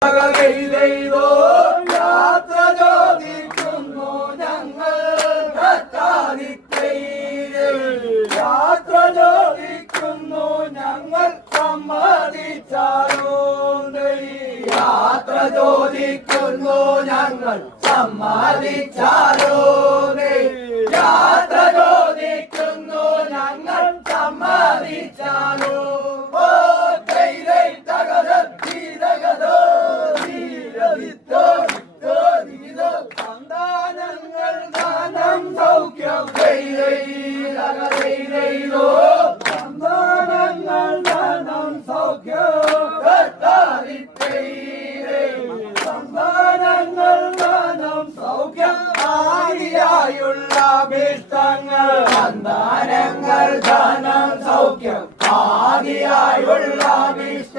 ചെയ്തോ യാത്ര ചോദിക്കുന്നു ഞങ്ങൾ യാത്ര ചോദിക്കുന്നു ഞങ്ങൾ സമ്മതിച്ചാലോ യാത്ര ചോദിക്കുന്നു ഞങ്ങൾ സമ്മതിച്ചാലോ യാത്ര ചോദിക്കുന്നു ഞങ്ങൾ സമ്മതിച്ചാലോ ഓ തൈരൈ തകര തീരകതോ തീരവിത്തോ വിത്തോ നീതോ സന്താനങ്ങൾ ദാനം സൗഖ്യം തൈരൈ തകരൈരൈതോ സന്താനങ്ങൾ ദാനം സൗഖ്യം കത്താരിത്തൈരൈ സന്താനങ്ങൾ ദാനം സൗഖ്യം ആദിയായുള്ള അഭീഷ്ടങ്ങൾ. സന്താനങ്ങൾ ധനം സൗഖ്യം ആദിയായുള്ള സന്താനങ്ങൾ